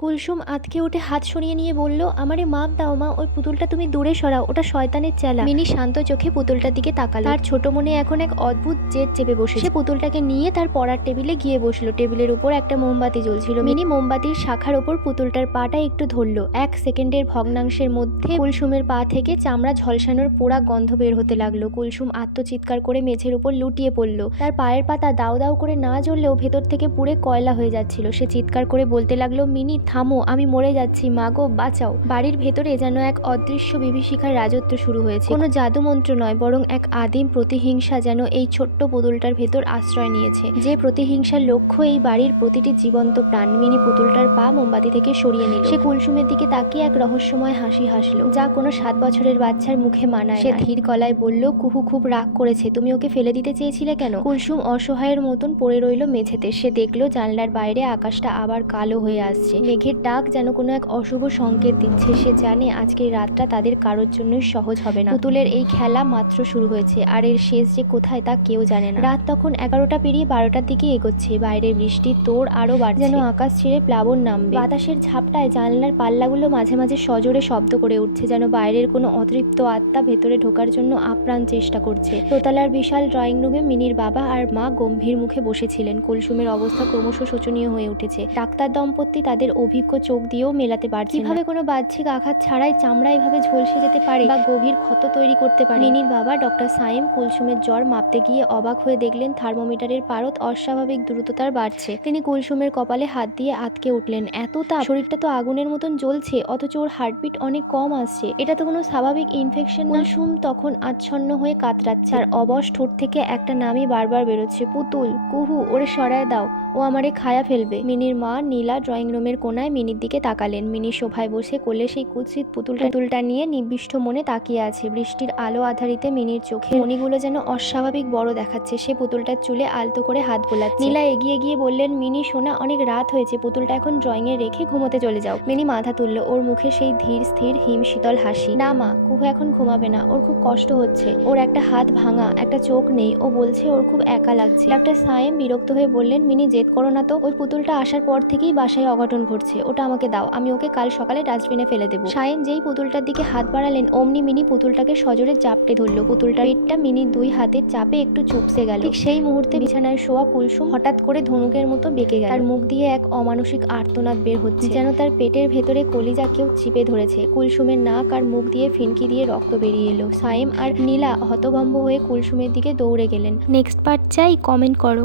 কুলসুম আঁতকে উঠে হাত সরিয়ে নিয়ে বলল, আমারে মাপ দাও মা, ওই পুতুলটা তুমি দূরে সরাও, ওটা শয়তানের চেলা। মিনি শান্ত চোখে পুতুলটার দিকে তাকালো। তার ছোট মনে এখন এক অদ্ভুত জেদ চেপে বসে। সে পুতুলটাকে নিয়ে তার পড়ার টেবিলে গিয়ে বসলো। টেবিলের উপর একটা মোমবাতি জ্বলছিল। মিনি মোমবাতির শাখার ওপর পুতুলটার পাটা একটু ধরলো। 1 সেকেন্ডের ভগ্নাংশের মধ্যে কুলসুমের পা থেকে চামড়া ঝলসানোর পোড়া গন্ধ বের হতে লাগলো। কুলসুম আত্মচিৎকার করে মেঝের উপর লুটিয়ে পড়ল। তার পায়ের পাতা দাউ দাউ করে না জ্বললেও ভেতর থেকে পুড়ে কয়লা হয়ে যাচ্ছিল। সে চিৎকার করে বলতে লাগলো, মিনি থামো, আমি মরে যাচ্ছি, মাগো বাঁচাও। বাড়ির ভেতরে যেন এক অদৃশ্য বিভীষিকার রাজত্ব শুরু হয়েছে। কোনো জাদু মন্ত্র নয়, বরং এক আদিম প্রতিহিংসা যেন এই ছোট্ট পুতুলটার ভেতর আশ্রয় নিয়েছে। যে প্রতিহিংসার লক্ষ্য এই বাড়ির প্রতিটি জীবন্ত প্রাণ। মিনি পুতুলটার পা মোমবাতি থেকে সরিয়ে নিল। সে কুলসুমের দিকে তাকিয়ে এক রহস্যময় হাসি হাসলো, যা কোনো 7 বছরের বাচ্চার মুখে মানায়। সে ধীর গলায় বলল, কুহু খুব রাগ করেছে, তুমি ওকে ফেলে দিতে চেয়েছিলে কেন? কুলসুম অসহায়ের মতন পড়ে রইল মেঝেতে। সে দেখলো জানলার বাইরে আকাশটা আবার কালো হয়ে আসছে। মেঘের ডাক যেন কোনো এক অশুভ সংকেত দিচ্ছে। সে জানে আজকের রাতটা তাদের কারোর জন্যই সহজ হবে না। পুতুলের এই খেলা মাত্র শুরু হয়েছে, আর এর শেষ যে কোথায় তা কেউ জানে না। রাত তখন 11টা পেরিয়ে 12টার দিকে এগোচ্ছে। বাইরের বৃষ্টির তোড় আরো বাড়ছে, যেন আকাশ ছেড়ে প্লাবন নামবে। বাতাসের ঝাপটায় জানলার পাল্লাগুলো মাঝে মাঝে সজোরে শব্দ করে উঠছে, যেন বাইরের কোনো অতৃপ্ত আত্মা ভেতরে ঢোকার জন্য আপ্রাণ চেষ্টা করছে। দোতলার বিশাল ড্রয়িং রুমে মিনির বাবা আর মা গম্ভীর মুখে বসেছিলেন। কুলসুমের অবস্থা ক্রমশ শোচনীয় হয়ে উঠেছে। ডাক্তার দম্পতি তাদের অভিজ্ঞ চোখ দিয়েও মেলাতে পারছে কিভাবে কোনো বাহ্যিক আঘাত ছাড়াই চামড়া এভাবে ঝলসে যেতে পারে বা গভীর ক্ষত তৈরি করতে পারে। মিনির বাবা ডক্টর সাইম কুলসুমের জ্বর মাপতে গিয়ে অবাক হয়ে দেখলেন থার্মোমিটারের পারদ অস্বাভাবিক দ্রুততার বাড়ছে। তিনি কুলসুমের কপালে হাত দিয়ে আটকে উঠলেন, এত তাপ, শরীরটা তো আগুনের মতন জ্বলছে, অথচ ওর হার্টবিট অনেক কম আসছে, এটা তো কোনো স্বাভাবিক ইনফেকশন না। কুলসুম তখন আচ্ছন্ন হয়ে কাতরাচ্ছে, আর অবশ ঠোঁট থেকে একটা নামই বারবার বেরোচ্ছে, পুতুল, কুহু, ওরে সরায় দাও, ও আমারে খায়া ফেলবে। মিনির মা নীলা ড্রয়িং রুমের কোনায় মিনির দিকে তাকালেন। মিনি সোফায় বসে কোলে সেই কুৎসিত পুতুলটা নিয়ে নিবিষ্ট মনে তাকিয়ে আছে। বৃষ্টির আলো আধারিতে মিনির চোখে মণিগুলো যেন অস্বাভাবিক বড় দেখাচ্ছে। সে পুতুলটার চুলে আলতো করে হাত বোলাচ্ছে। নীলা এগিয়ে গিয়ে বললেন, মিনি সোনা, অনেক রাত হয়েছে, পুতুলটা এখন ড্রয়িং এ রেখে ঘুমোতে চলে যাও। মিনি মাথা তুলল, ওর মুখে সেই ধীর স্থির হিম শীতল হাসি। না মা, কুহু এখন ঘুমাবে না, ওর খুব কষ্ট হচ্ছে, ওর একটা হাত ভাঙা, একটা চোখ নেই, ও বলছে ওর খুব একা লাগছে। ডাক্তার সাইম বিরক্ত হয়ে বললেন, মিনি জেদ করো না তো, ওই পুতুলটা আসার পর থেকেই বাসায় অঘটন ঘটছে, ওটা আমাকে দাও, আমি ওকে কাল সকালে ডাস্টবিনে ফেলে দেবো। সাইম যেই পুতুলটার দিকে হাত বাড়ালেন, অমনি মিনি পুতুলটাকে সজোরে জাপটে ধরলো। পুতুলটার পেটটা মিনির 2 হাতের চাপে একটু চুপসে গেল। ঠিক সেই মুহূর্তে বিছানায় শোয়া কুলসুম হঠাৎ করে ধনুকের মতো বেঁকে গেল। তার মুখ দিয়ে এক অমানসিক আর্তনাদ বের হচ্ছে, যেন তার পেটের ভেতরে কলিজা কেউ চিপে ধরেছে। কুলসুমের নাক আর মুখ দিয়ে ফিনকি দিয়ে রক্ত বেরিয়ে এলো। সাইম আর নীলা হতভম্ব হয়ে কুলসুমের দিকে দৌড়ে গেলেন। নেক্সট পার্ট চাই? কমেন্ট করো।